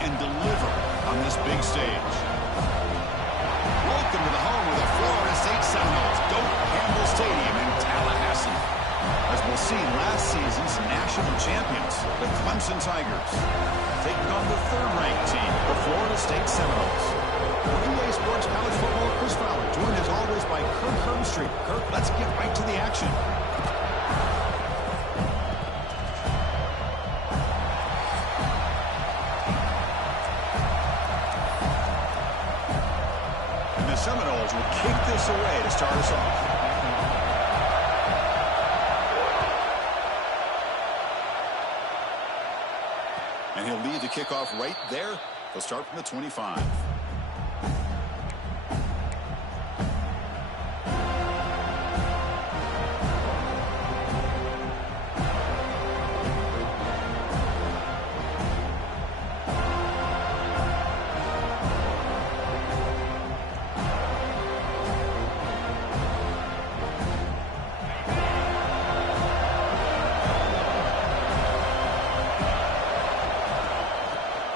and deliver on this big stage. Welcome to the home of the Florida State Seminoles, Doak Campbell Stadium in Tallahassee. As we'll see, last season's national champions, the Clemson Tigers, taking on the third-ranked team, the Florida State Seminoles. EA Sports College Football Chris Fowler, joined as always by Kirk Herbstreit. Kirk, let's get right to the action. And the Seminoles will kick this away to start us off. And he'll lead the kickoff right there. He'll start from the 25.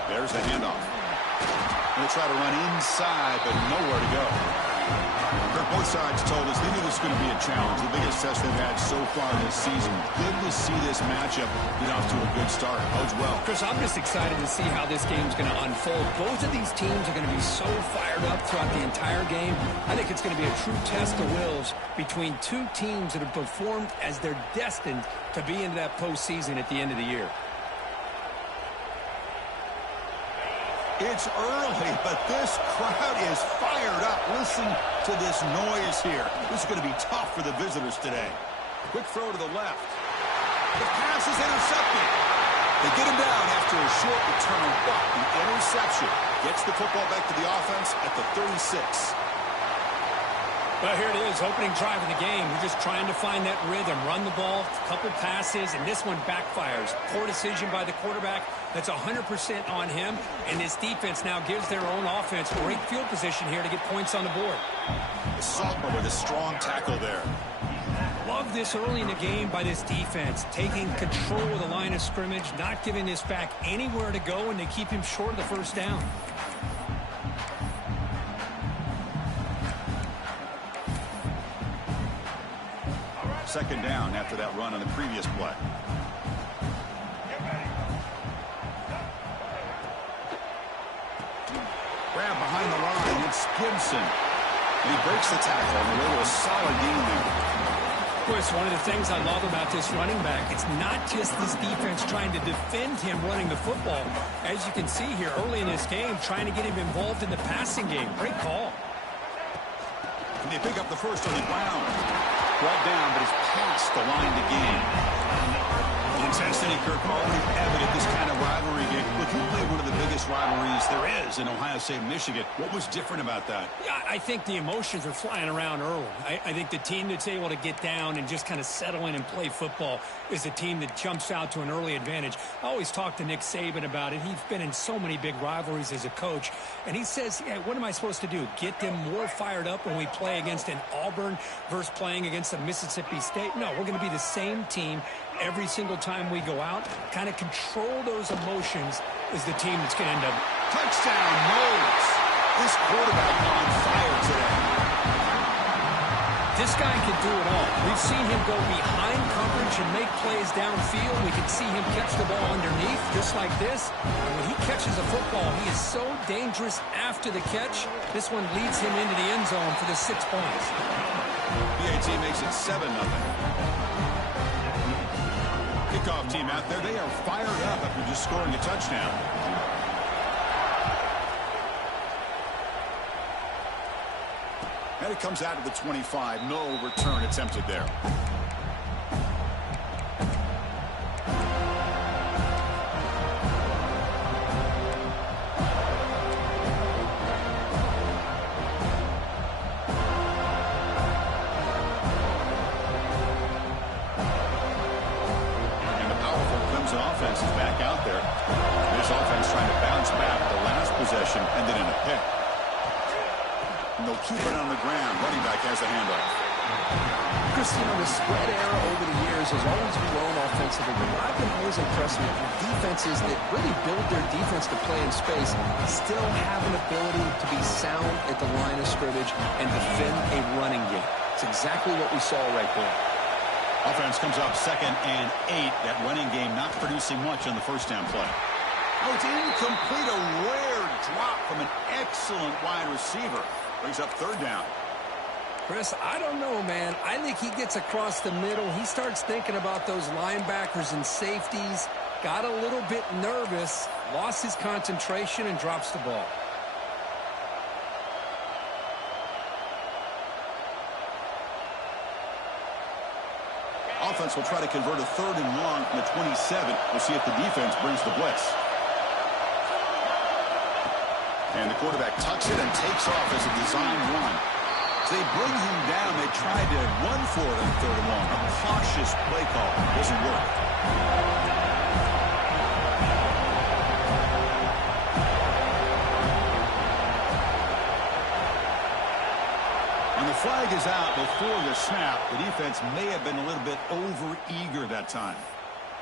There's the handoff. They'll try to run inside, but nowhere to go. Both sides told us they knew this was going to be a challenge, the biggest test they've had so far this season. Good to see this matchup get off to a good start. Bodes well. Chris, I'm just excited to see how this game's going to unfold. Both of these teams are going to be so fired up throughout the entire game. I think it's going to be a true test of wills between two teams that have performed as they're destined to be into that postseason at the end of the year. It's early, but this crowd is fired up. Listen to this noise here. This is going to be tough for the visitors today. Quick throw to the left. The pass is intercepted. They get him down after a short return, but the interception gets the football back to the offense at the 36. Well, here it is, opening drive of the game. We're just trying to find that rhythm, run the ball, a couple passes, and this one backfires. Poor decision by the quarterback. That's 100% on him, and this defense now gives their own offense great field position here to get points on the board. The sophomore with a strong tackle there. Love this early in the game by this defense, taking control of the line of scrimmage, not giving this back anywhere to go, and they keep him short of the first down. Second down after that run on the previous play. Grab behind the line. It's Gibson. And he breaks the tackle on the way to a solid gain there. Chris, one of the things I love about this running back, it's not just this defense trying to defend him running the football. As you can see here early in this game, trying to get him involved in the passing game. Great call. And they pick up the first on the ground. Brought down, but is past the line to gain. The intensity, Kirk, already evident this kind of rivalry game. Look, you played one of the biggest rivalries there is in Ohio State and Michigan. What was different about that? Yeah, I think the emotions are flying around early. I think the team that's able to get down and just kind of settle in and play football is the team that jumps out to an early advantage. I always talk to Nick Saban about it. He's been in so many big rivalries as a coach, and he says, yeah, what am I supposed to do? Get them more fired up when we play against an Auburn versus playing against a Mississippi State? No, we're going to be the same team every single time we go out. Kind of control those emotions is the team that's going to end up. Touchdown, Knowles. This quarterback on fire today. This guy can do it all. We've seen him go behind coverage and make plays downfield. We can see him catch the ball underneath just like this. And when he catches a football, he is so dangerous after the catch. This one leads him into the end zone for the 6 points. BAT makes it 7-0. Kickoff team out there, they are fired up after just scoring a touchdown. And it comes out of the 25. No return attempted there. Offense is back out there. This offense trying to bounce back. The last possession ended in a pick. And they'll keep it on the ground. Running back has the handoff. Chris, the spread era over the years has always grown offensively, but what I've been always impressed with defenses that really build their defense to play in space still have an ability to be sound at the line of scrimmage and defend a running game. It's exactly what we saw right there. Offense comes up 2nd and 8. That running game not producing much on the first down play. Oh, it's incomplete. A rare drop from an excellent wide receiver. Brings up 3rd down. Chris, I don't know, man. I think he gets across the middle. He starts thinking about those linebackers and safeties. Got a little bit nervous, lost his concentration, and drops the ball. Offense will try to convert a 3rd and long from the 27. We'll see if the defense brings the blitz. And the quarterback tucks it and takes off as a design run. So they bring him down. They tried to run for it on 3rd and long. A cautious play call. Doesn't work. And the flag is out before the snap. The defense may have been a little bit over-eager that time.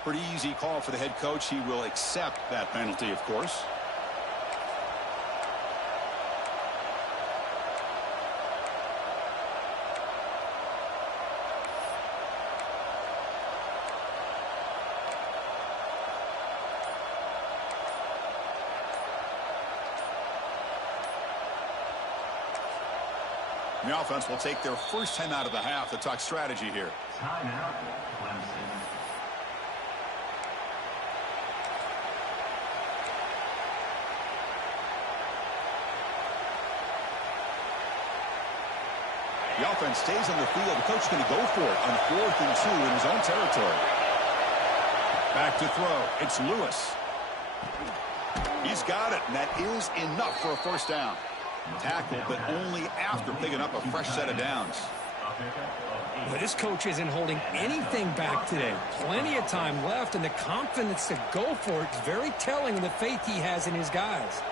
Pretty easy call for the head coach. He will accept that penalty, of course. The offense will take their first time out of the half to talk strategy here. Timeout, Clemson. The offense stays on the field. The coach is going to go for it on 4th and 2 in his own territory. Back to throw. It's Lewis. He's got it, and that is enough for a first down. Tackled, but only after picking up a fresh set of downs. But this coach isn't holding anything back today. Plenty of time left, and the confidence to go for it is very telling of the faith he has in his guys.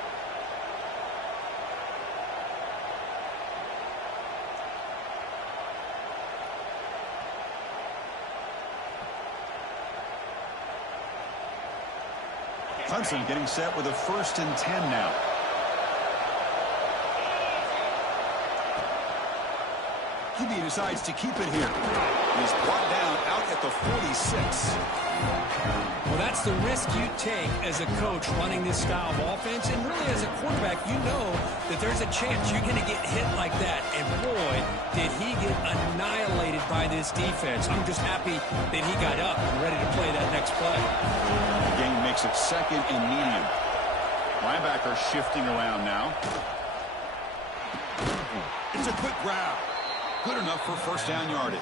Clemson getting set with a 1st and 10 now. He decides to keep it here. He's brought down out at the 46. Well, that's the risk you take as a coach running this style of offense. And really, as a quarterback, you know that there's a chance you're going to get hit like that. And boy, did he get annihilated by this defense. I'm just happy that he got up and ready to play that next play. The game makes it 2nd and medium. Linebacker shifting around now. It's a quick grab. Good enough for first down yardage.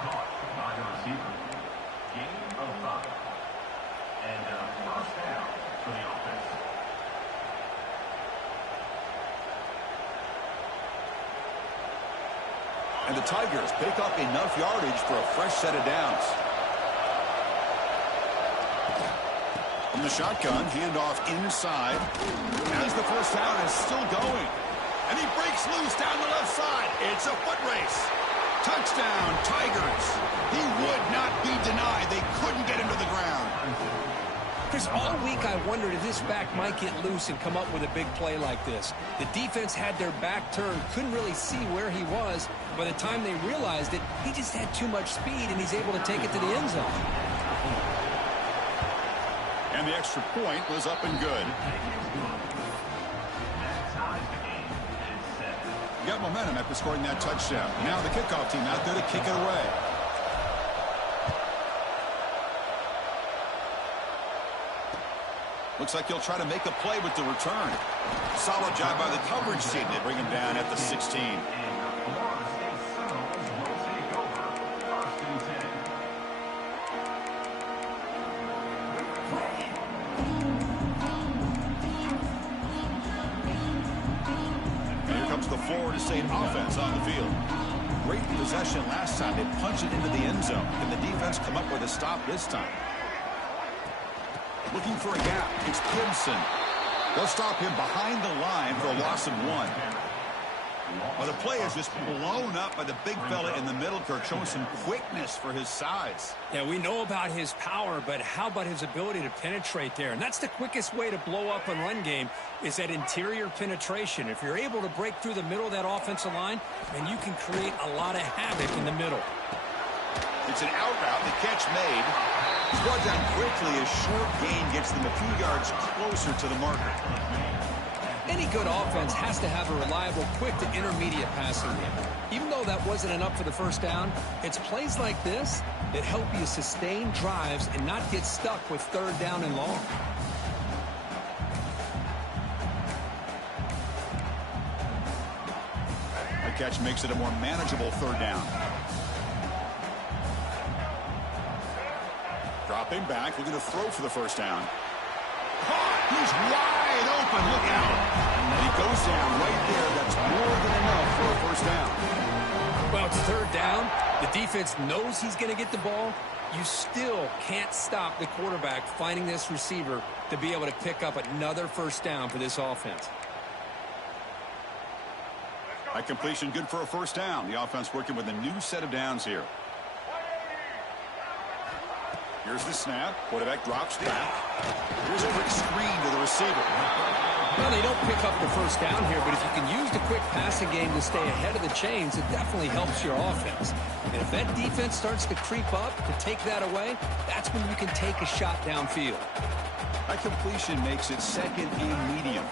Caught by the receiver. Gain of 5. And first down for the offense. And the Tigers pick up enough yardage for a fresh set of downs. From the shotgun, handoff inside. As the first down is still going. And he breaks loose down the left side. It's a foot race. Touchdown, Tigers. He would not be denied. They couldn't get him to the ground. Chris, all week I wondered if this back might get loose and come up with a big play like this. The defense had their back turned, couldn't really see where he was. By the time they realized it, he just had too much speed, and he's able to take it to the end zone. And the extra point was up and good. Got momentum after scoring that touchdown. Now the kickoff team out there to kick it away. Looks like he'll try to make a play with the return. Solid job by the coverage team. They bring him down at the 16. Florida State offense on the field. Great possession last time. They punched it into the end zone. Can the defense come up with a stop this time? Looking for a gap. It's Gibson. They'll stop him behind the line for a loss of 1. Well, the play is just blown up by the big fella in the middle, Kirk, showing some quickness for his size. Yeah, we know about his power, but how about his ability to penetrate there? And that's the quickest way to blow up a run game, is that interior penetration. If you're able to break through the middle of that offensive line, then you can create a lot of havoc in the middle. It's an out route, the catch made. It's brought down quickly. A short gain gets them a few yards closer to the marker. Any good offense has to have a reliable, quick to intermediate passing game. Even though that wasn't enough for the first down, it's plays like this that help you sustain drives and not get stuck with third down and long. The catch makes it a more manageable third down. Dropping back, looking to throw for the first down. He's wide open. Look out. And he goes down right there. That's more than enough for a first down. Well, it's third down. The defense knows he's going to get the ball. You still can't stop the quarterback finding this receiver to be able to pick up another first down for this offense. That completion good for a first down. The offense working with a new set of downs here. Here's the snap. Quarterback drops back. Here's a quick screen to the receiver. Well, they don't pick up the first down here, but if you can use the quick passing game to stay ahead of the chains, it definitely helps your offense. And if that defense starts to creep up to take that away, that's when you can take a shot downfield. That completion makes it second and medium.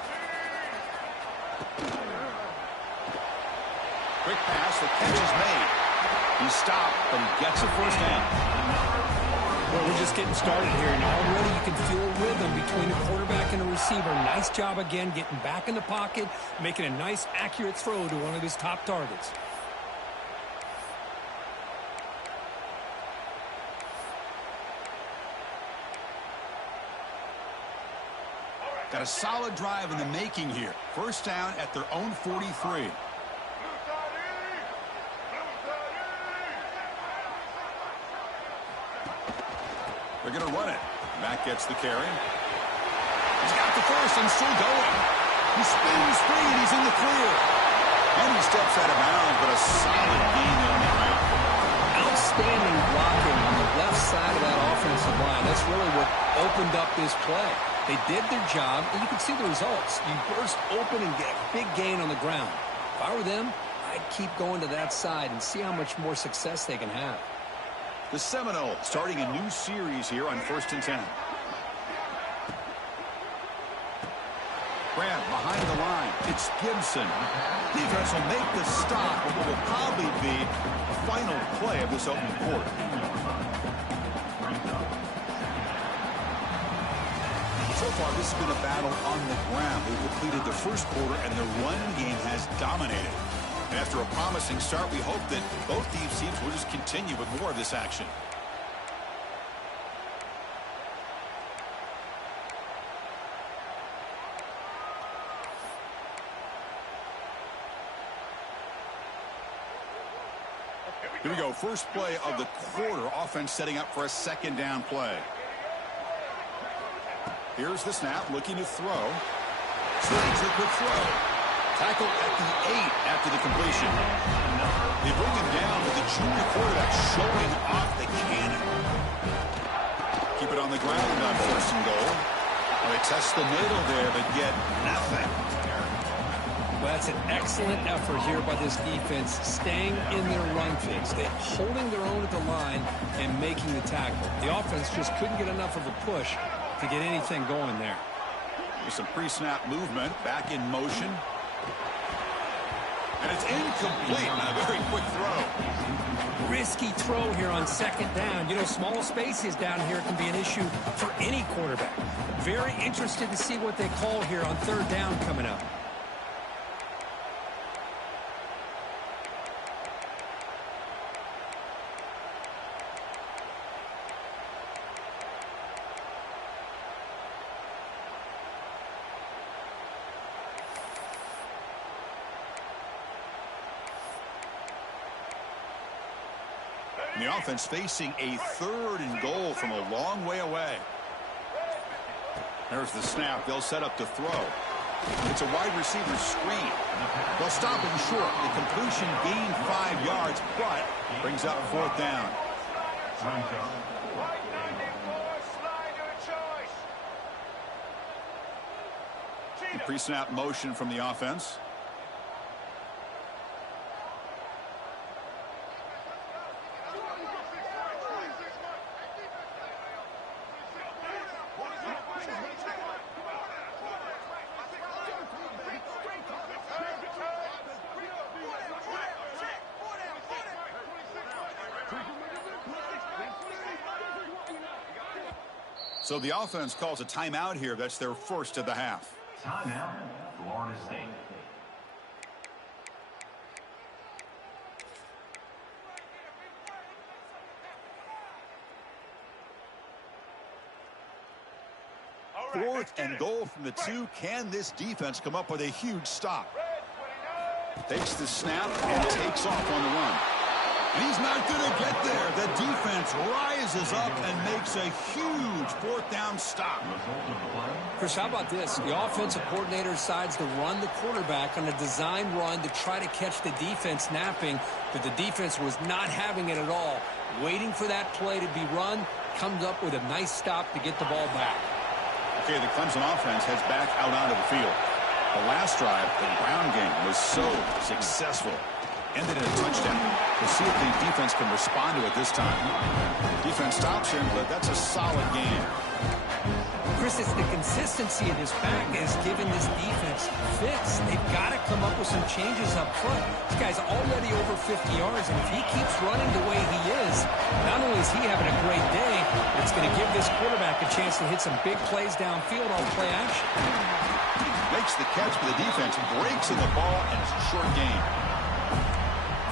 Quick pass. The catch is made. He's stopped, but he gets a first down. Well, we're just getting started here, and already you can feel a rhythm between the quarterback and the receiver. Nice job again getting back in the pocket, making a nice, accurate throw to one of his top targets. Got a solid drive in the making here. First down at their own 43. They're going to run it. Matt gets the carry. He's got the first and still going. He spins free and he's in the clear. And he steps out of bounds, but a solid gain on the ground. Outstanding blocking on the left side of that offensive line. That's really what opened up this play. They did their job, and you can see the results. You burst open and get a big gain on the ground. If I were them, I'd keep going to that side and see how much more success they can have. The Seminoles starting a new series here on 1st and 10. Grant behind the line. It's Gibson. Defense will make the stop, but what will probably be a final play of this opening quarter. So far, this has been a battle on the ground. They've completed the first quarter, and the run game has dominated. And after a promising start, we hope that both these teams will just continue with more of this action. Here we go. First play of the quarter. Offense setting up for a second down play. Here's the snap. Looking to throw. Slings a quick throw. Tackle at the 8 after the completion. They bring him down with the junior quarterback showing off the cannon. Keep it on the ground on 1st and goal. Well, they test the middle there, but get nothing. Well, that's an excellent effort here by this defense, staying in their run fix. They're holding their own at the line and making the tackle. The offense just couldn't get enough of a push to get anything going there. With some pre-snap movement, back in motion. And it's incomplete on a very quick throw. Risky throw here on second down. You know, small spaces down here can be an issue for any quarterback. Very interested to see what they call here on third down coming up. And the offense facing a 3rd and goal from a long way away. There's the snap. They'll set up to throw. It's a wide receiver screen. They'll stop him short. The completion gained 5 yards, but brings up 4th down. The pre-snap motion from the offense. So the offense calls a timeout here. That's their first of the half. Timeout, Florida State. Fourth and goal from the 2. Can this defense come up with a huge stop? Takes the snap and takes off on the run. And he's not going to get there. The defense rises up and makes a huge 4th down stop. Chris, how about this? The offensive coordinator decides to run the quarterback on a design run to try to catch the defense napping, but the defense was not having it at all. Waiting for that play to be run, comes up with a nice stop to get the ball back. Okay, the Clemson offense heads back out onto the field. The last drive, the ground game, was so successful. Ended in a touchdown. We'll see if the defense can respond to it this time. Defense stops him, but that's a solid game. Chris, it's the consistency of this back is giving this defense fits. They've got to come up with some changes up front. This guy's already over 50 yards, and if he keeps running the way he is, not only is he having a great day, but it's going to give this quarterback a chance to hit some big plays downfield on play action. Makes the catch for the defense, breaks in the ball, and it's a short game.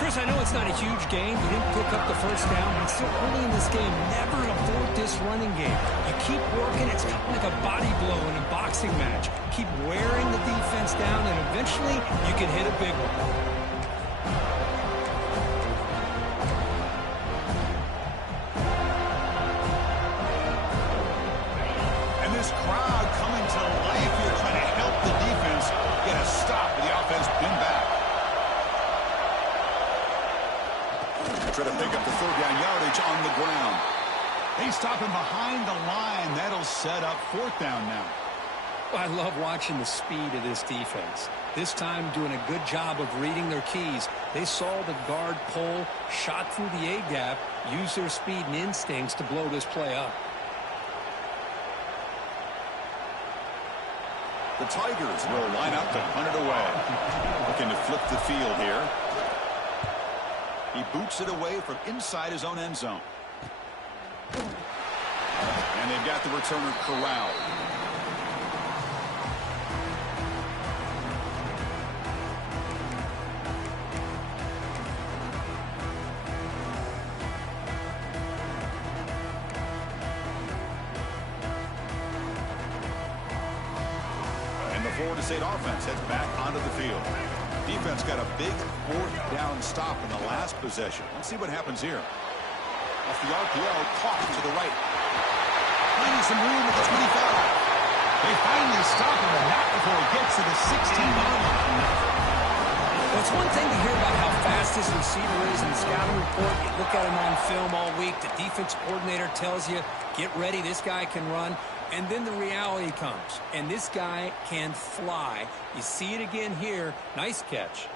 Chris, I know it's not a huge game. You didn't pick up the first down, but still early in this game, never abort this running game. You keep working. It's kind of like a body blow in a boxing match. Keep wearing the defense down, and eventually you can hit a big one. And this crowd coming to life here, trying to help the defense get a stop with the offense pinned back. Try to pick up the 3rd down yardage on the ground. They stop him behind the line. That'll set up 4th down now. I love watching the speed of this defense. This time doing a good job of reading their keys. They saw the guard pull, shot through the A-gap, used their speed and instincts to blow this play up. The Tigers will line up to punt it away. Looking to flip the field here. He boots it away from inside his own end zone. And they've got the returner corralled. And the Florida State offense heads back onto the field. Defense got a big 4th down stop in the last possession. Let's see what happens here. Off the RPO, caught to the right. Finding some room at the 25. They finally stop him, but not before he gets to the 16-yard line. Well, it's one thing to hear about how fast this receiver is in the scouting report. You look at him on film all week. The defense coordinator tells you, get ready, this guy can run. And then the reality comes, and this guy can fly. You see it again here. Nice catch.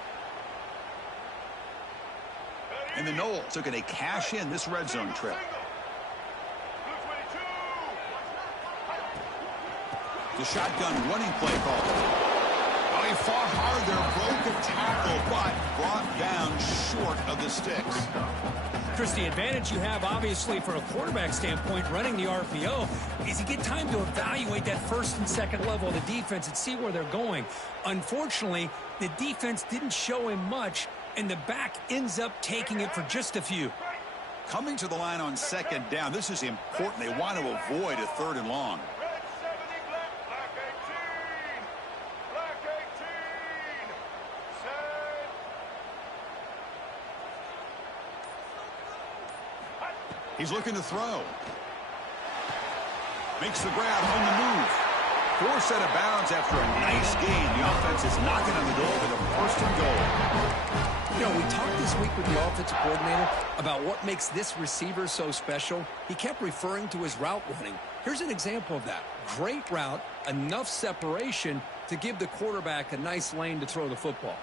And the Noles are going to cash in this red zone trip. The shotgun running play call. Oh, he fought hard there, broke a tackle, but brought down short of the sticks. Chris, the advantage you have, obviously, for a quarterback standpoint, running the RPO, is you get time to evaluate that first and second level of the defense and see where they're going. Unfortunately, the defense didn't show him much, and the back ends up taking it for just a few. Coming to the line on 2nd down, this is important. They want to avoid a 3rd and long. He's looking to throw. Makes the grab on the move. Forced out of bounds after a nice gain. The offense is knocking on the door with a first and goal. You know, we talked this week with the offensive coordinator about what makes this receiver so special. He kept referring to his route running. Here's an example of that. Great route, enough separation to give the quarterback a nice lane to throw the football.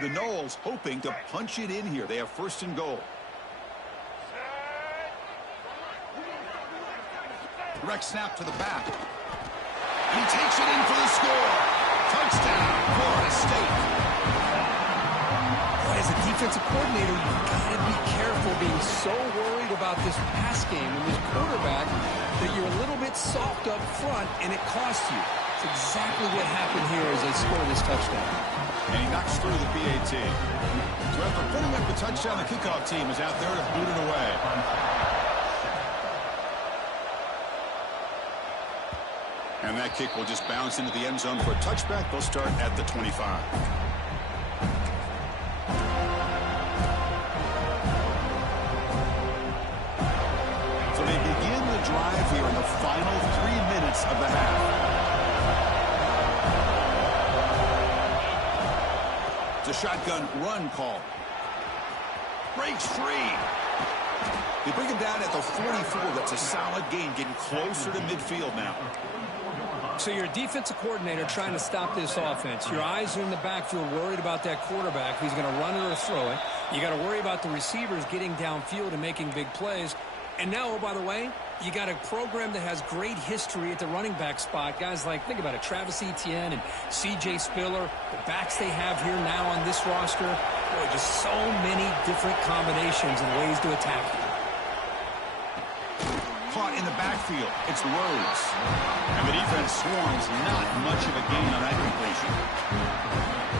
The Noles hoping to punch it in here. They have first and goal. Direct snap to the back. And he takes it in for the score. Touchdown, Florida State. Boy, as a defensive coordinator, you've got to be careful being so worried about this pass game and this quarterback that you're a little bit soft up front and it costs you. It's exactly what happened here as they score this touchdown. And he knocks through the PAT. So after putting up the touchdown, the kickoff team is out there to boot it away. And that kick will just bounce into the end zone for a touchback. They'll start at the 25. So they begin the drive here in the final 3 minutes of the half. It's a shotgun run call. Breaks free. They bring him down at the 44. That's a solid gain, getting closer to midfield now. So you're a defensive coordinator trying to stop this offense. Your eyes are in the backfield worried about that quarterback. He's going to run it or throw it. You got to worry about the receivers getting downfield and making big plays. And now, oh, by the way, you got a program that has great history at the running back spot. Guys like, think about it, Travis Etienne and C.J. Spiller, the backs they have here now on this roster. Boy, just so many different combinations and ways to attack you. Caught in the backfield. It's Rhodes. And the defense swarms. Not much of a gain on that completion.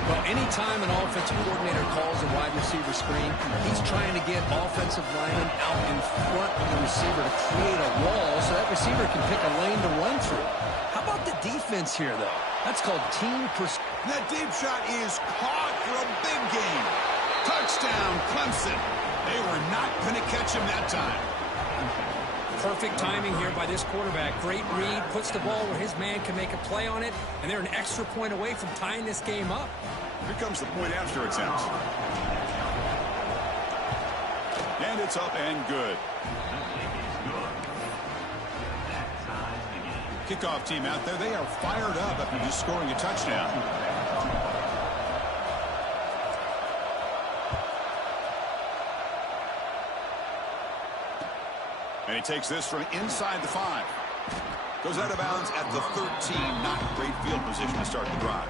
Well, anytime an offensive coordinator calls a wide receiver screen, he's trying to get offensive linemen out in front of the receiver to create a wall so that receiver can pick a lane to run through. How about the defense here, though? That's called team pursuit. That deep shot is caught for a big gain. Touchdown, Clemson. They were not going to catch him that time. Perfect timing here by this quarterback. Great read, puts the ball where his man can make a play on it, and they're an extra point away from tying this game up. Here comes the point after attempt. And it's up and good. Kickoff team out there, they are fired up after just scoring a touchdown. And he takes this from inside the 5. Goes out of bounds at the 13. Not great field position to start the drive.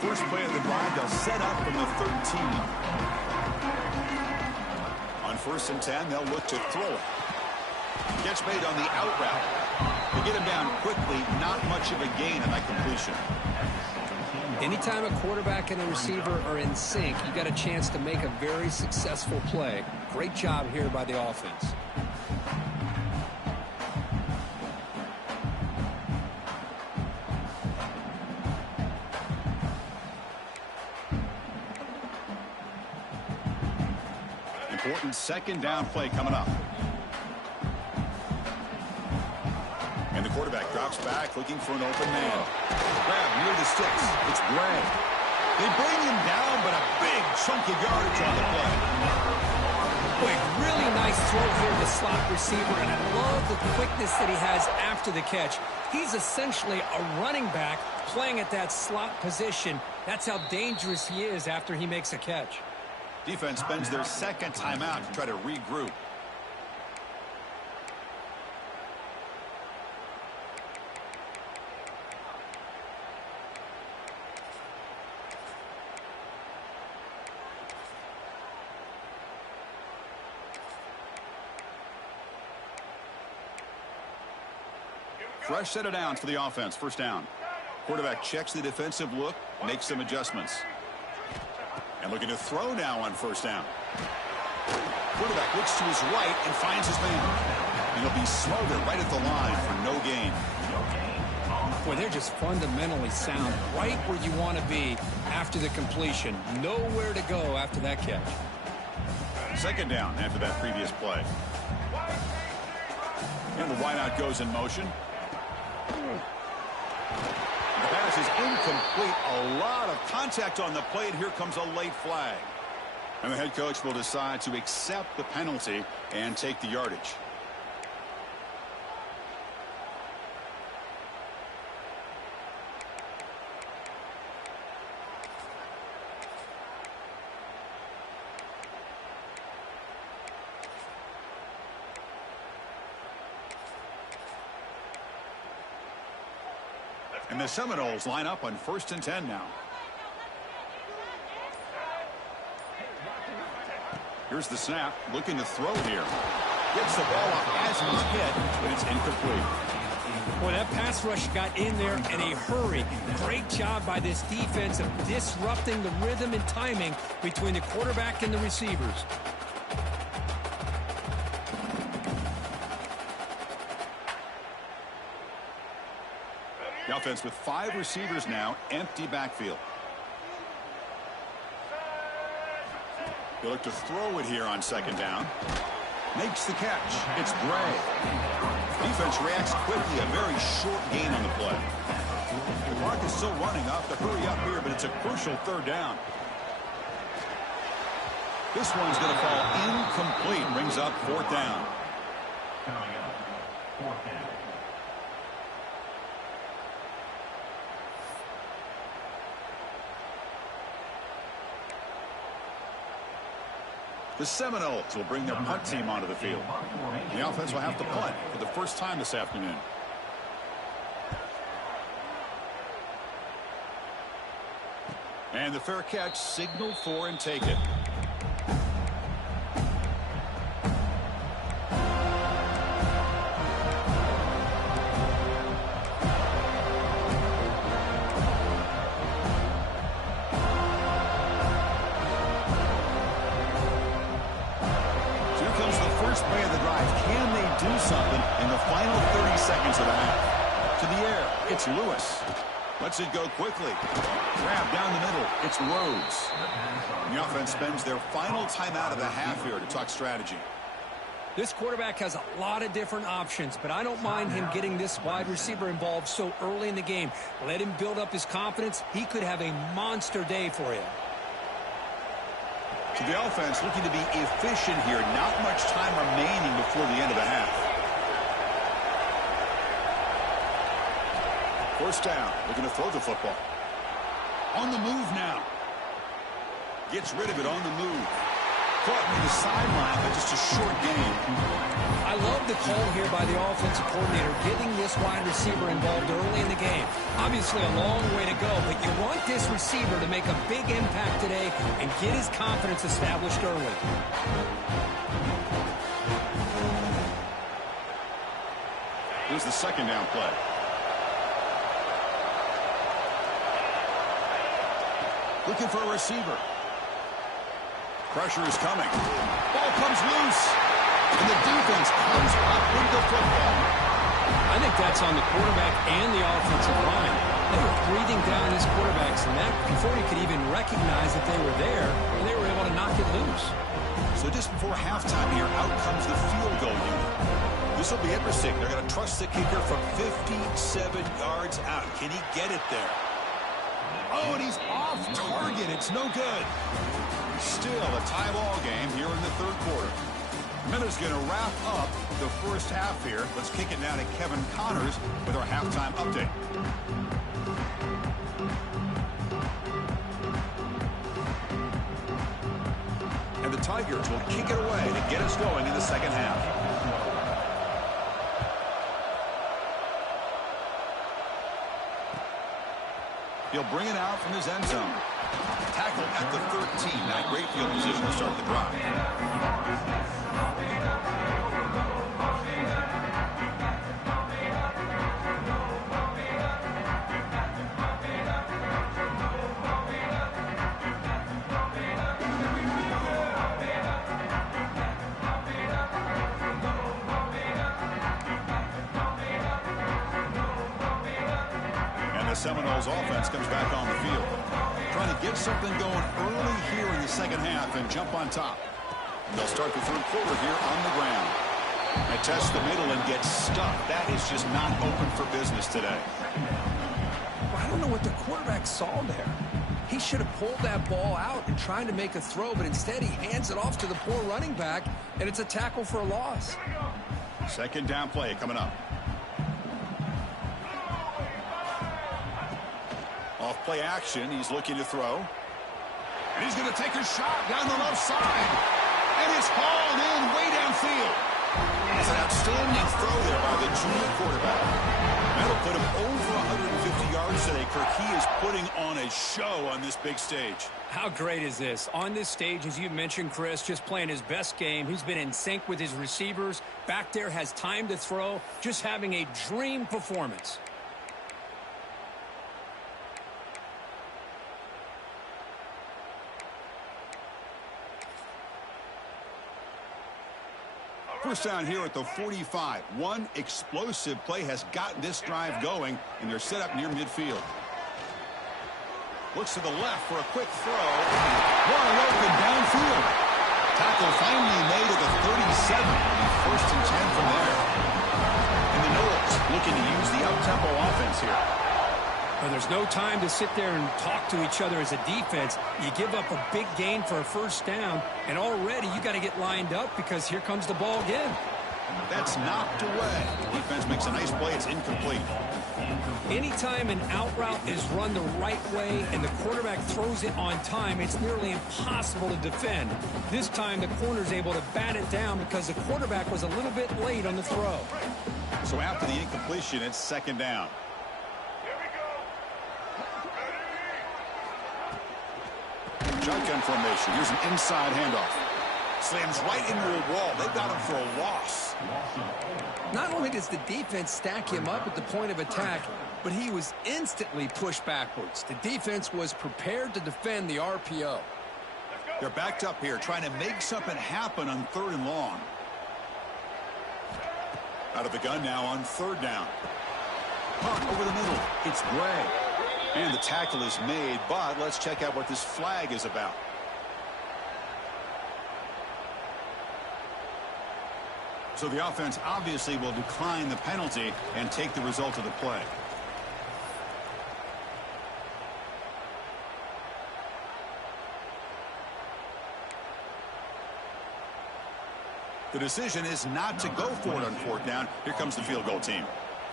First play of the drive, they'll set up from the 13. On 1st and 10, they'll look to throw it. Catch made on the out route. They get him down quickly, not much of a gain on that completion. Anytime a quarterback and a receiver are in sync, you got a chance to make a very successful play. Great job here by the offense. Important second down play coming up. And the quarterback drops back looking for an open man. Grab near the sticks. It's Gray. They bring him down, but a big chunk of yardage on the play. Boy, really nice throw here to the slot receiver, and I love the quickness that he has after the catch. He's essentially a running back playing at that slot position. That's how dangerous he is after he makes a catch. Defense spends their second timeout to try to regroup. Fresh set of downs for the offense. First down. Quarterback checks the defensive look, makes some adjustments. And looking to throw now on first down. Quarterback looks to his right and finds his man. And he'll be smothered right at the line for no gain. Boy, they're just fundamentally sound right where you want to be after the completion. Nowhere to go after that catch. Second down after that previous play. And the wideout goes in motion. The pass is incomplete. A lot of contact on the play, and here comes a late flag. And the head coach will decide to accept the penalty and take the yardage. And the Seminoles line up on 1st and 10 now. Here's the snap, looking to throw here. Gets the ball up as he's hit, but it's incomplete. Boy, that pass rush got in there in a hurry. Great job by this defense of disrupting the rhythm and timing between the quarterback and the receivers. The offense with 5 receivers now, empty backfield. He'll look to throw it here on second down. Makes the catch. It's Bray. Defense reacts quickly. A very short gain on the play. The clock is still running off to hurry up here, but it's a crucial third down. This one's going to fall incomplete. Brings up 4th down. Coming up, 4th down. The Seminoles will bring their punt team onto the field. The offense will have to punt for the first time this afternoon. And the fair catch signaled for and taken. Play of the drive. Can they do something in the final 30 seconds of the half? To the air, it's Lewis. Lets it go quickly. Grab down the middle, it's Rhodes. The offense spends their final timeout of the half here to talk strategy. This quarterback has a lot of different options, but I don't mind him getting this wide receiver involved so early in the game. Let him build up his confidence. He could have a monster day for you. So the offense looking to be efficient here. Not much time remaining before the end of the half. First down. Looking to throw the football. On the move now. Gets rid of it on the move. Caught near the sideline, but just a short game. I love the call here by the offensive coordinator, getting this wide receiver involved early in the game. Obviously a long way to go, but you want this receiver to make a big impact today and get his confidence established early. Here's the second down play. Looking for a receiver. Pressure is coming. Ball comes loose. And the defense comes up with the football. I think that's on the quarterback and the offensive line. They were breathing down his quarterbacks, and that before he could even recognize that they were there, and they were able to knock it loose. So just before halftime here, out comes the field goal unit. This will be interesting. They're going to trust the kicker from 57 yards out. Can he get it there? Oh, and he's off target. It's no good. Still a tie ball game here in the third quarter. Miller's going to wrap up the first half here. Let's kick it now to Kevin Connors with our halftime update. And the Tigers will kick it away to get us going in the second half. He'll bring it out from his end zone. Tackle at the 13. Now great field position to start the drive. Seminoles offense comes back on the field. Trying to get something going early here in the second half and jump on top. They'll start the third quarter here on the ground. They test the middle and get stuck. That is just not open for business today. I don't know what the quarterback saw there. He should have pulled that ball out and tried to make a throw, but instead he hands it off to the poor running back, and it's a tackle for a loss. Second down play coming up. Off play action. He's looking to throw. And he's going to take a shot down the left side. And it's hauled in way downfield. It's an outstanding throw there by the junior quarterback. That'll put him over 150 yards today, Kirk. He is putting on a show on this big stage. How great is this? On this stage, as you mentioned, Chris, just playing his best game. He's been in sync with his receivers. Back there, has time to throw. Just having a dream performance. First down here at the 45. One explosive play has gotten this drive going, and they're set up near midfield. Looks to the left for a quick throw. Wide open downfield. Tackle finally made at the 37. First and 10 from there. And the Noles looking to use the up-tempo offense here. Well, there's no time to sit there and talk to each other as a defense. You give up a big gain for a first down, and already you got to get lined up because here comes the ball again. That's knocked away. The defense makes a nice play. It's incomplete. Anytime an out route is run the right way and the quarterback throws it on time, it's nearly impossible to defend. This time the corner's able to bat it down because the quarterback was a little bit late on the throw. So after the incompletion, it's second down. Shotgun formation. Here's an inside handoff. Slams right into a wall. They've got him for a loss. Not only does the defense stack him up at the point of attack, but he was instantly pushed backwards. The defense was prepared to defend the RPO. They're backed up here, trying to make something happen on third and long. Out of the gun now on third down. Punt over the middle. It's Gray. And the tackle is made, but let's check out what this flag is about. So the offense obviously will decline the penalty and take the result of the play. The decision is not to go for it on fourth down. Here comes the field goal team.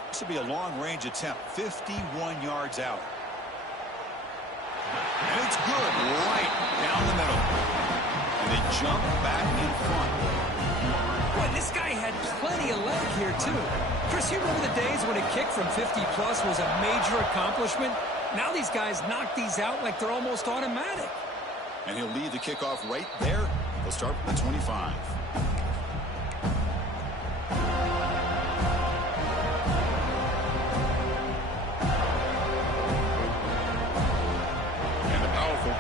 This will be a long-range attempt, 51 yards out. And it's good right down the middle. And they jump back in front. Boy, this guy had plenty of leg here, too. Chris, you remember the days when a kick from 50-plus was a major accomplishment? Now these guys knock these out like they're almost automatic. And he'll lead the kickoff right there. They'll start from the 25.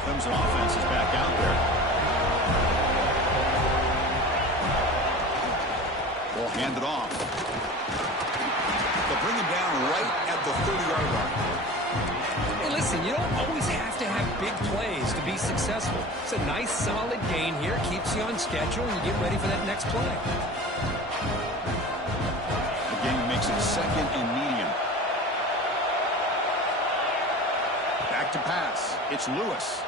Clemson offense is back out there. Ball handed off. They'll bring him down right at the 30-yard line. Hey, listen, you don't always have to have big plays to be successful. It's a nice, solid gain here. Keeps you on schedule, and you get ready for that next play. The game makes it second and medium. Back to pass. It's Lewis.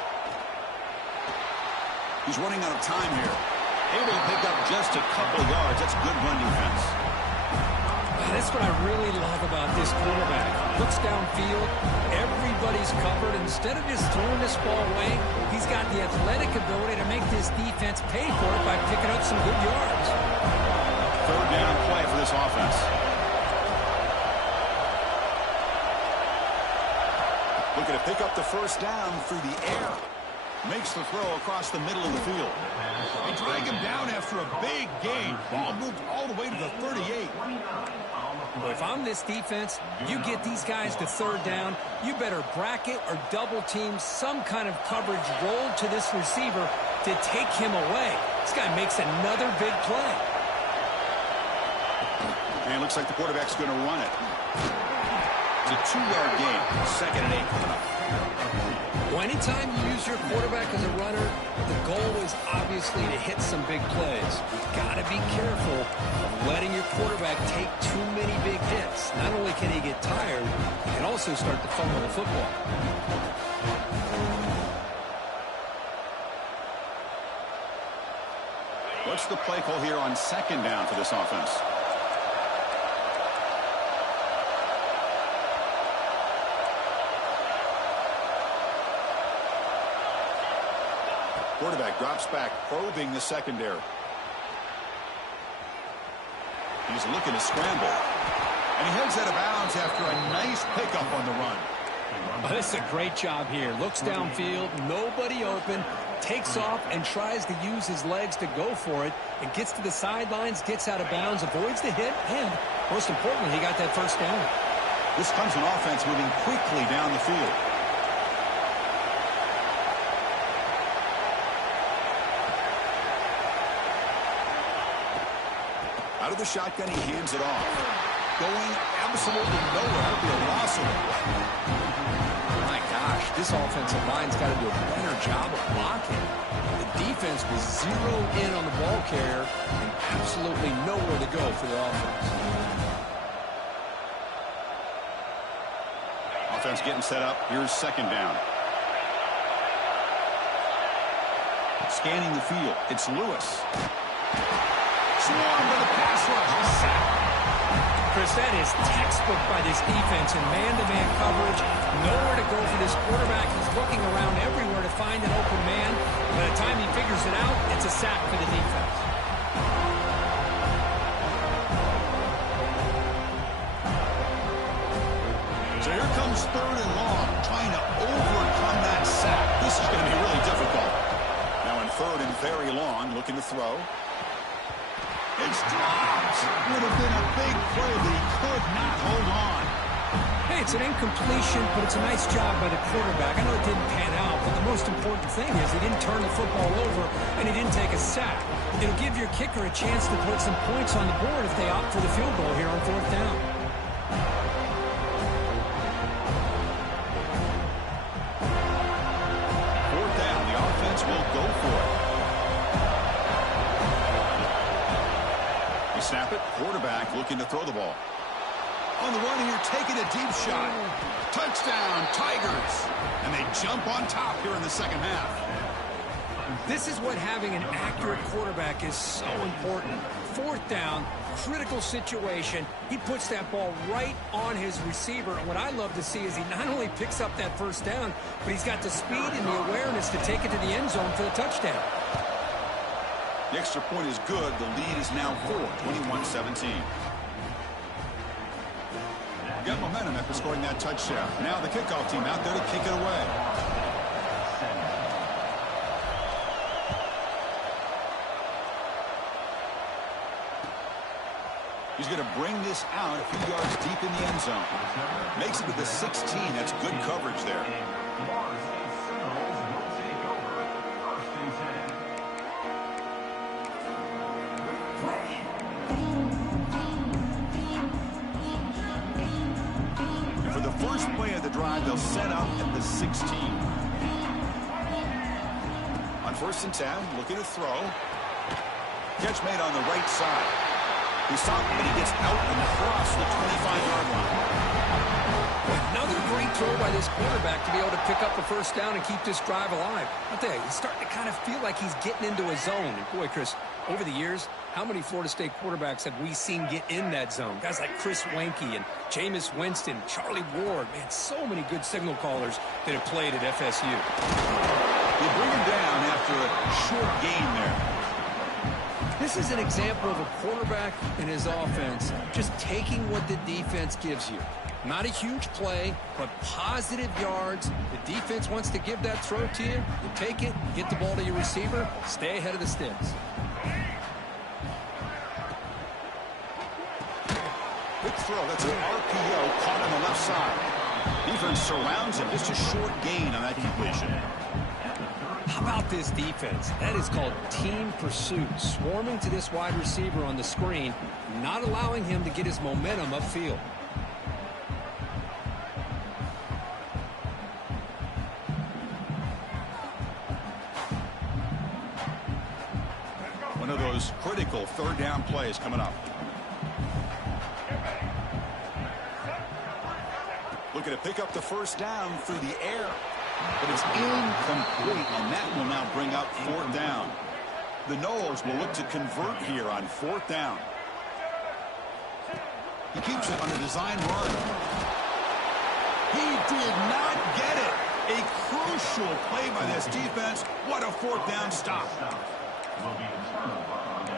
He's running out of time here. Able to pick up just a couple of yards. That's good run defense. That's what I really love about this quarterback. Looks downfield. Everybody's covered. Instead of just throwing this ball away, he's got the athletic ability to make this defense pay for it by picking up some good yards. Third down play for this offense. Looking to pick up the first down through the air. Makes the throw across the middle of the field. They drag him down after a big gain. Ball moved all the way to the 38. Well, if I'm this defense, you get these guys to third down, you better bracket or double team some kind of coverage rolled to this receiver to take him away. This guy makes another big play. And it looks like the quarterback's going to run it. a 2-yard gain. 2nd and 8 coming up. Well, anytime you use your quarterback as a runner, the goal is obviously to hit some big plays. You've got to be careful of letting your quarterback take too many big hits. Not only can he get tired, he can also start to fumble the football. What's the play call here on 2nd down for this offense? Quarterback drops back, probing the secondary. He's looking to scramble. And he heads out of bounds after a nice pickup on the run. Oh, this is a great job here. Looks downfield, nobody open, takes off and tries to use his legs to go for it. And gets to the sidelines, gets out of bounds, avoids the hit, and most importantly, he got that first down. This comes an offense moving quickly down the field. Out of the shotgun, he hands it off. Going absolutely nowhere. That'll be a loss of it. My gosh, this offensive line's got to do a better job of blocking. The defense was zeroed in on the ball carrier and absolutely nowhere to go for their offense. Offense getting set up. Here's 2nd down. Scanning the field. It's Lewis. Swarmed by the pass rush. Chris, that is textbook by this defense in man-to-man coverage. Nowhere to go for this quarterback. He's looking around everywhere to find an open man. By the time he figures it out, it's a sack for the defense. So here comes 3rd and long, trying to overcome that sack. This is going to be really difficult. Now in 3rd and very long, looking to throw. It's dropped. Would have been a big play, but he could not hold on. Hey, it's an incompletion, but it's a nice job by the quarterback. I know it didn't pan out, but the most important thing is he didn't turn the football over and he didn't take a sack. It'll give your kicker a chance to put some points on the board if they opt for the field goal here on 4th down. 4th down, the offense will go for it. Snap it. Quarterback looking to throw the ball. On the run here, taking a deep shot. Touchdown, Tigers. And they jump on top here in the 2nd half. This is what having an accurate quarterback is so important. 4th down, critical situation. He puts that ball right on his receiver. And what I love to see is he not only picks up that 1st down, but he's got the speed and the awareness to take it to the end zone for the touchdown. The extra point is good. The lead is now 21-17. Got momentum after scoring that touchdown. Now the kickoff team out there to kick it away. He's going to bring this out a few yards deep in the end zone. Makes it to the 16. That's good coverage there. They'll set up at the 16. On 1st and 10, looking to throw. Catch made on the right side. He stopped, but he gets out and across the 25-yard line. Another great throw by this quarterback to be able to pick up the 1st down and keep this drive alive. I'll tell you, he's starting to kind of feel like he's getting into a zone. And boy, Chris, over the years, how many Florida State quarterbacks have we seen get in that zone? Guys like Chris Weinke and Jameis Winston, Charlie Ward. Man, so many good signal callers that have played at FSU. They bring him down after a short gain there. This is an example of a quarterback and his offense just taking what the defense gives you. Not a huge play, but positive yards. The defense wants to give that throw to you. You take it, get the ball to your receiver, stay ahead of the sticks. Quick throw. That's an RPO caught on the left side. Defense surrounds him. Just a short gain on that completion. How about this defense? That is called team pursuit. Swarming to this wide receiver on the screen, not allowing him to get his momentum upfield. Critical third down plays coming up. Looking to pick up the first down through the air. But it's incomplete, and that will now bring up fourth down. The Noles will look to convert here on fourth down. He keeps it on a design run. He did not get it. A crucial play by this defense. What a fourth down stop. Will be returned on down.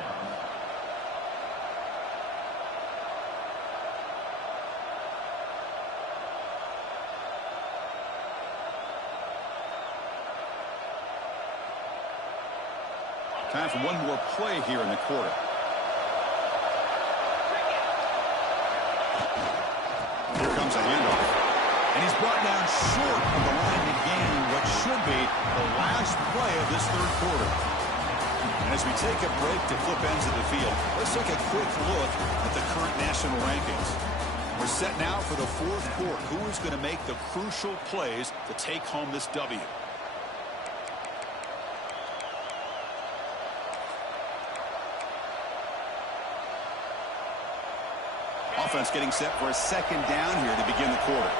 Time for one more play here in the quarter. Here comes a handoff. And he's brought down short of the line to gain what should be the last play of this third quarter. And as we take a break to flip ends of the field, let's take a quick look at the current national rankings. We're set now for the fourth quarter. Who is going to make the crucial plays to take home this W? Offense getting set for a second down here to begin the quarter.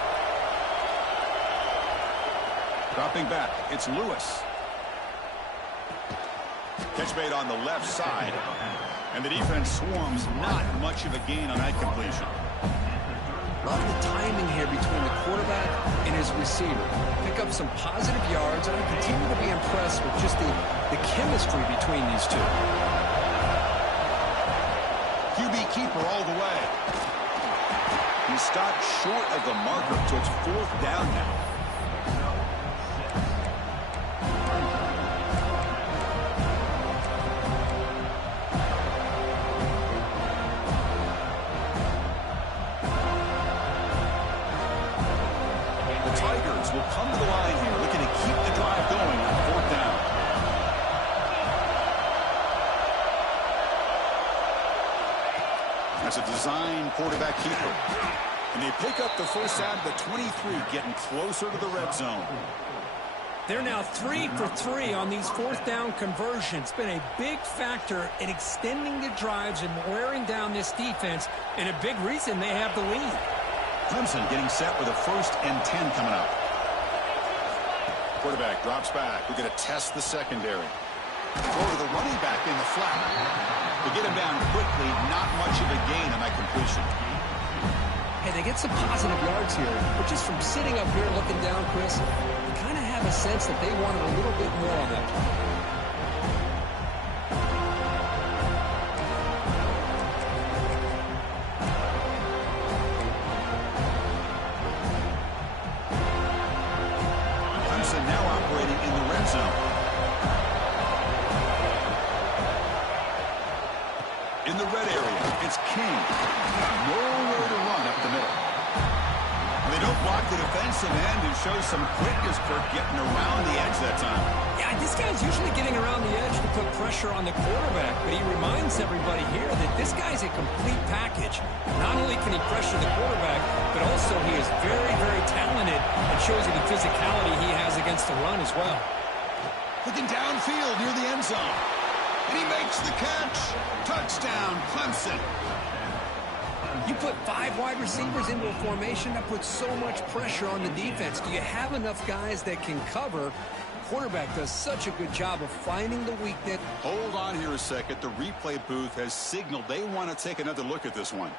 Dropping back, it's Lewis. Catch made on the left side. And the defense swarms, not much of a gain on that completion. Love the timing here between the quarterback and his receiver. Pick up some positive yards, and I continue to be impressed with just the chemistry between these two. QB keeper all the way. He stopped short of the marker, so it's fourth down now. The Tigers will come to the line here, looking to keep the drive going on fourth down. That's a design quarterback keeper. And they pick up the first out of the 23, getting closer to the red zone. They're now 3 for 3 on these fourth down conversions. Been a big factor in extending the drives and wearing down this defense, and a big reason they have the lead. Clemson getting set with a 1st and 10 coming up. Quarterback drops back. We're going to test the secondary. Throw to the running back in the flat. To get him down quickly, not much of a gain on that completion. Hey, they get some positive yards here, but just from sitting up here looking down, Chris, you kind of have a sense that they wanted a little bit more on that play. Clemson now operating in the red zone. In the red area, it's King. Nowhere to run up the middle. They don't block the defensive end and show some quickness, Kirk, getting around the edge that time. Yeah, this guy's usually getting around the edge to put pressure on the quarterback, but he reminds everybody here that this guy's a complete package. Not only can he pressure the quarterback, but also he is very, very talented and shows you the physicality he has against the run as well. Looking downfield near the end zone. And he makes the catch. Touchdown, Clemson. You put 5 wide receivers into a formation that puts so much pressure on the defense. Do you have enough guys that can cover? Quarterback does such a good job of finding the weakness. Hold on here a second. The replay booth has signaled they want to take another look at this one.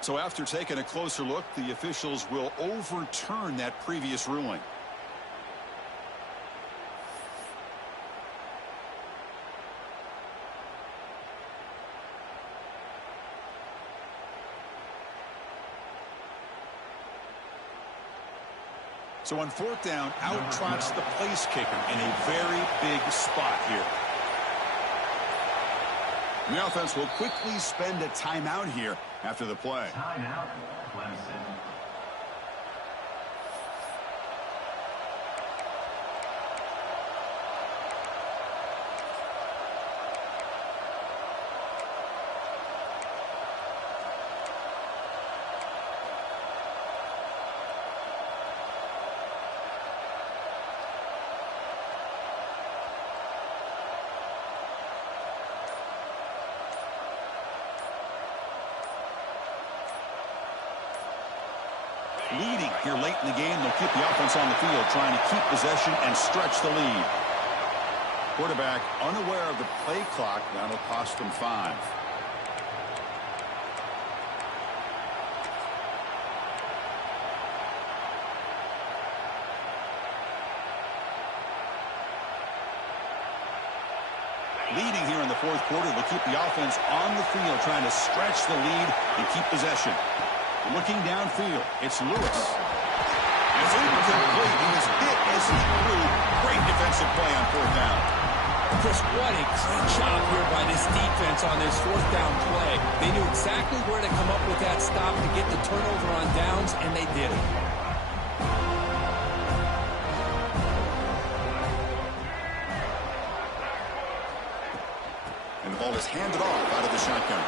So after taking a closer look, the officials will overturn that previous ruling. So on fourth down, out trots the place kicker in a very big spot here. And the offense will quickly spend a timeout here after the play. Timeout, Clemson. Leading here late in the game, they'll keep the offense on the field, trying to keep possession and stretch the lead. Quarterback unaware of the play clock. That'll cost them 5. Leading here in the fourth quarter, they'll keep the offense on the field, trying to stretch the lead and keep possession. Looking downfield, it's Lewis. It's incomplete. He was hit as he threw. Great defensive play on 4th down. Chris, what a great job here by this defense on this 4th down play. They knew exactly where to come up with that stop to get the turnover on downs, and they did it. And the ball is handed off out of the shotgun.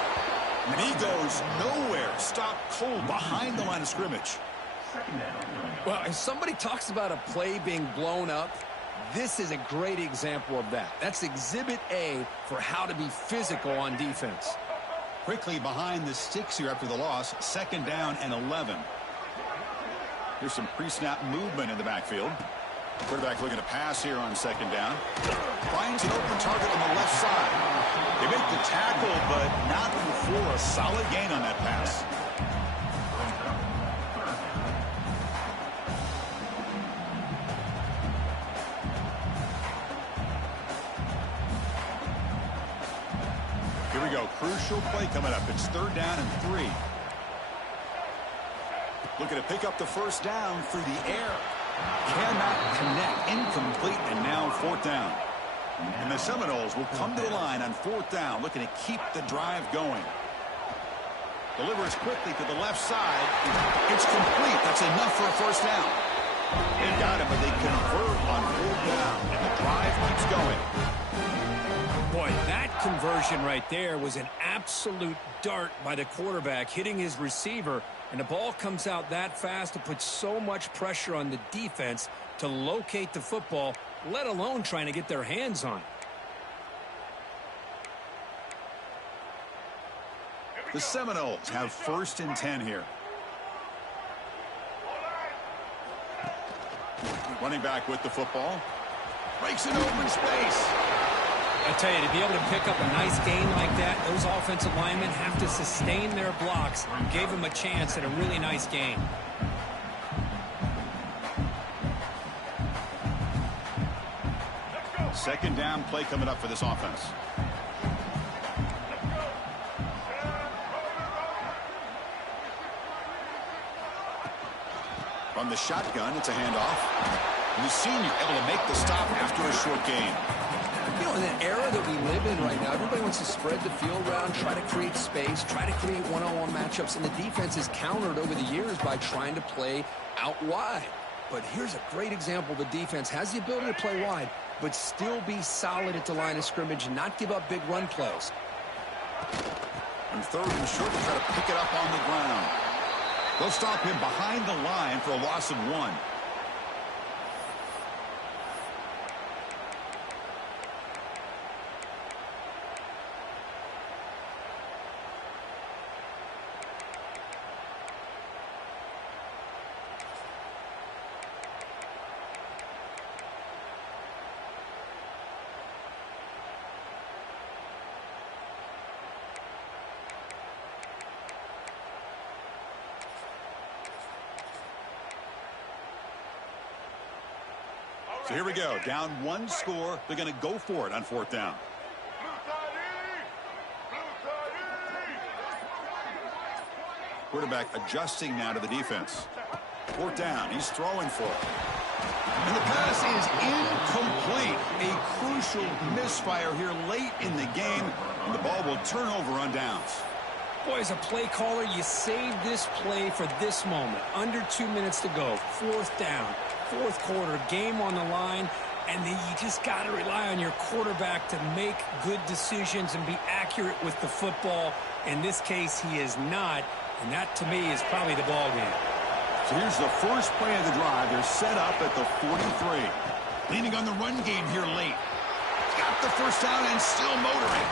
And he goes nowhere. Stopped cold behind the line of scrimmage. Well, if somebody talks about a play being blown up, this is a great example of that. That's Exhibit A for how to be physical on defense. Quickly behind the sticks here after the loss. 2nd down and 11. Here's some pre-snap movement in the backfield. Quarterback looking to pass here on 2nd down. Finds an open target on the left side. They make the tackle, but not before a solid gain on that pass. Here we go. Crucial play coming up. It's 3rd down and 3. Looking to pick up the 1st down through the air. Cannot connect. Incomplete, and now 4th down. And the Seminoles will come to the line on 4th down, looking to keep the drive going. Delivers quickly to the left side. It's complete. That's enough for a 1st down. They got it, but they convert on 4th down, and the drive keeps going. Boy, that conversion right there was an absolute dart by the quarterback, hitting his receiver, and the ball comes out that fast to put so much pressure on the defense to locate the football, let alone trying to get their hands on it. The Seminoles have 1st and 10 here. Running back with the football. Breaks an open space. I tell you, to be able to pick up a nice gain like that, those offensive linemen have to sustain their blocks. Gave him a chance at a really nice gain. Second down play coming up for this offense. From the shotgun, it's a handoff. And the senior able to make the stop after a short gain. You know, in the era that we live in right now, everybody wants to spread the field around, try to create space, try to create one-on-one matchups, and the defense is countered over the years by trying to play out wide. But here's a great example. The defense has the ability to play wide, but still be solid at the line of scrimmage and not give up big run plays. And 3rd and short, to try to pick it up on the ground. They'll stop him behind the line for a loss of 1. So here we go. Down 1 score. They're going to go for it on 4th down. Quarterback adjusting now to the defense. 4th down. He's throwing for it. And the pass is incomplete. A crucial misfire here late in the game. And the ball will turn over on downs. Boy, as a play caller, you save this play for this moment. Under 2 minutes to go. 4th down. 4th quarter, game on the line, and then you just got to rely on your quarterback to make good decisions and be accurate with the football. In this case, he is not, and that, to me, is probably the ball game. So here's the first play of the drive. They're set up at the 43. Leaning on the run game here late. Got the 1st down and still motoring.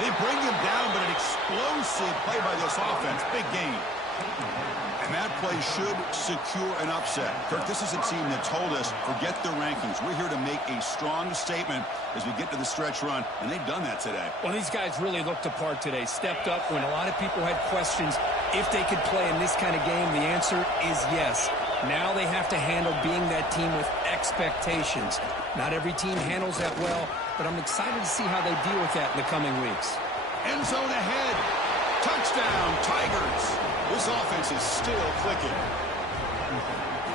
They bring him down, but an explosive play by this offense. Big gain. And And that play should secure an upset. Kirk, this is a team that told us, forget the rankings. We're here to make a strong statement as we get to the stretch run, and they've done that today. Well, these guys really looked apart today, stepped up when a lot of people had questions if they could play in this kind of game. The answer is yes. Now they have to handle being that team with expectations. Not every team handles that well, but I'm excited to see how they deal with that in the coming weeks. End zone ahead. Touchdown, Tigers. This offense is still clicking.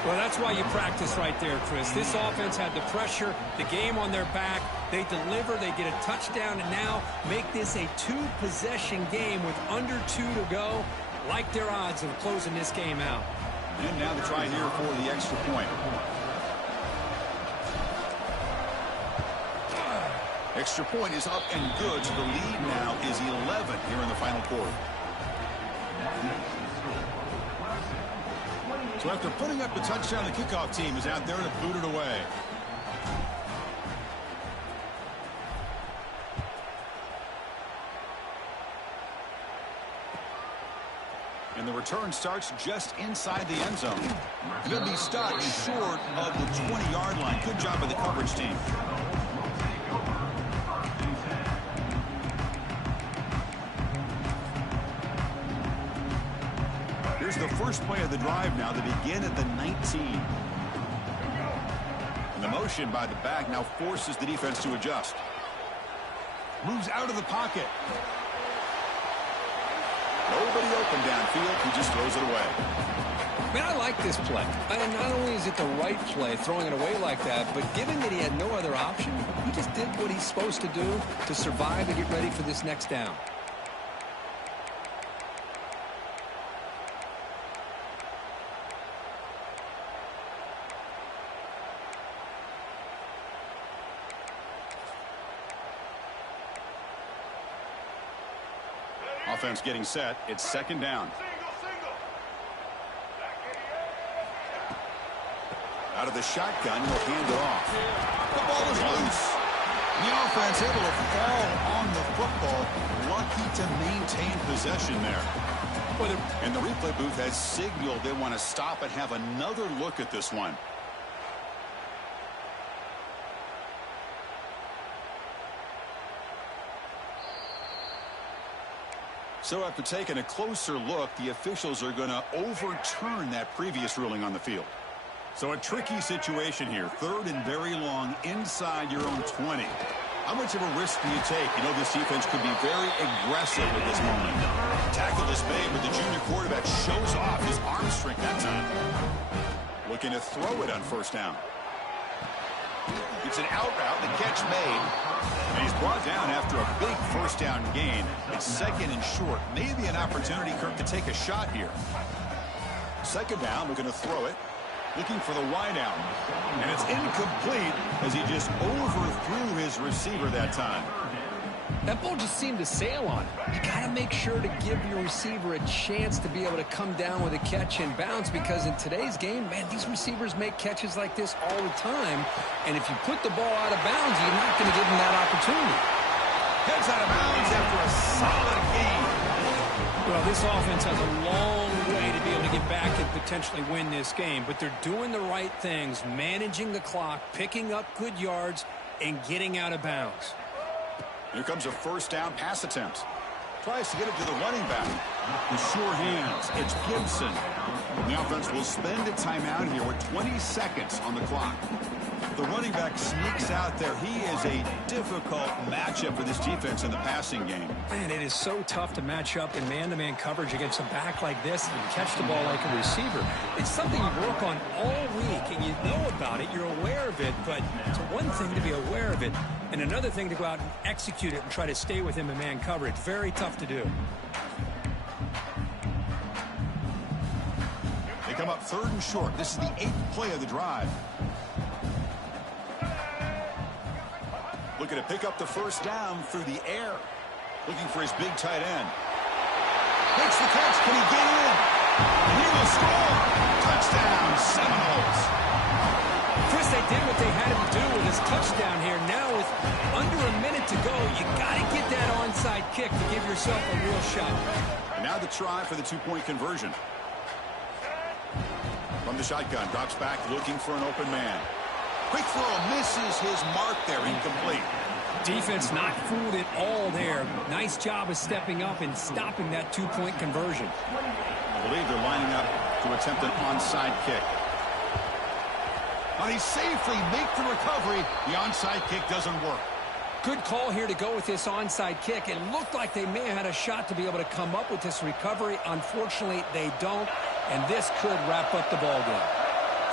Well, that's why you practice right there, Chris. This offense had the pressure, the game on their back. They deliver, they get a touchdown, and now make this a two-possession game with under 2 to go. Like their odds of closing this game out. And now the try here for the extra point. Extra point is up and good, so the lead now is 11 here in the final quarter. So after putting up the touchdown, the kickoff team is out there to boot it away. And the return starts just inside the end zone. He'll be stopped short of the 20-yard line. Good job by the coverage team. Here's the first play of the drive now. They begin at the 19. And the motion by the back now forces the defense to adjust. Moves out of the pocket. Nobody open downfield. He just throws it away. Man, I like this play. And not only is it the right play, throwing it away like that, but given that he had no other option, he just did what he's supposed to do to survive and get ready for this next down. Offense getting set. It's second down. Out of the shotgun, he'll hand it off. The ball is loose. The offense able to fall on the football. Lucky to maintain possession there. And the replay booth has signaled they want to stop and have another look at this one. So after taking a closer look, the officials are going to overturn that previous ruling on the field. So a tricky situation here. Third and very long inside your own 20. How much of a risk do you take? You know, this defense could be very aggressive at this moment. Tackle is made, but the junior quarterback shows off his arm strength that time. Looking to throw it on first down. It's an out route, the catch made. And he's brought down after a big first down gain. It's second and short. Maybe an opportunity, Kirk, to take a shot here. Second down, we're going to throw it. Looking for the wide out. And it's incomplete as he just overthrew his receiver that time. That ball just seemed to sail on it. You got to make sure to give your receiver a chance to be able to come down with a catch and bounce, because in today's game, man, these receivers make catches like this all the time. And if you put the ball out of bounds, you're not going to give them that opportunity. Heads out of bounds after a solid gain. Well, this offense has a long way to be able to get back and potentially win this game, but they're doing the right things, managing the clock, picking up good yards, and getting out of bounds. Here comes a first down pass attempt. Tries to get it to the running back. The sure hands. It's Gibson. The offense will spend a timeout here with 20 seconds on the clock. The running back sneaks out there. He is a difficult matchup for this defense in the passing game. Man, it is so tough to match up in man-to-man coverage against a back like this and catch the ball like a receiver. It's something you work on all week, and you know about it. You're aware of it, but it's one thing to be aware of it, and another thing to go out and execute it and try to stay with him in man coverage. Very tough to do. They come up third and short. This is the 8th play of the drive. Looking to pick up the first down through the air. Looking for his big tight end. Makes the catch. Can he get in? And he will score. Touchdown, Seminoles. Chris, they did what they had to do with his touchdown here. Now with under a minute to go, you got to get that onside kick to give yourself a real shot. And now the try for the two-point conversion. From the shotgun, drops back, looking for an open man. Quick throw, misses his mark there, incomplete. Defense not fooled at all there. Nice job of stepping up and stopping that two-point conversion. I believe they're lining up to attempt an onside kick. Now he safely make the recovery. The onside kick doesn't work. Good call here to go with this onside kick. It looked like they may have had a shot to be able to come up with this recovery. Unfortunately, they don't, and this could wrap up the ball game.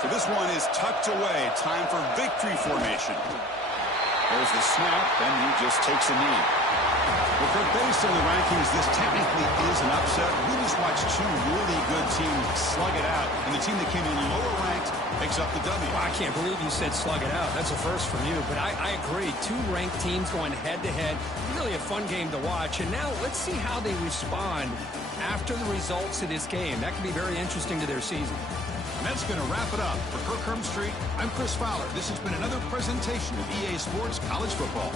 So this one is tucked away. Time for victory formation. There's the snap, and he just takes a knee. Well, Kirk, based on the rankings, this technically is an upset. We just watched two really good teams slug it out, and the team that came in lower ranked picks up the W. Well, I can't believe you said slug it out. That's a first from you, but I agree. Two ranked teams going head-to-head. Really a fun game to watch. And now let's see how they respond after the results of this game. That could be very interesting to their season. And that's going to wrap it up. For Kirk Herbstreit, I'm Chris Fowler. This has been another presentation of EA Sports College Football.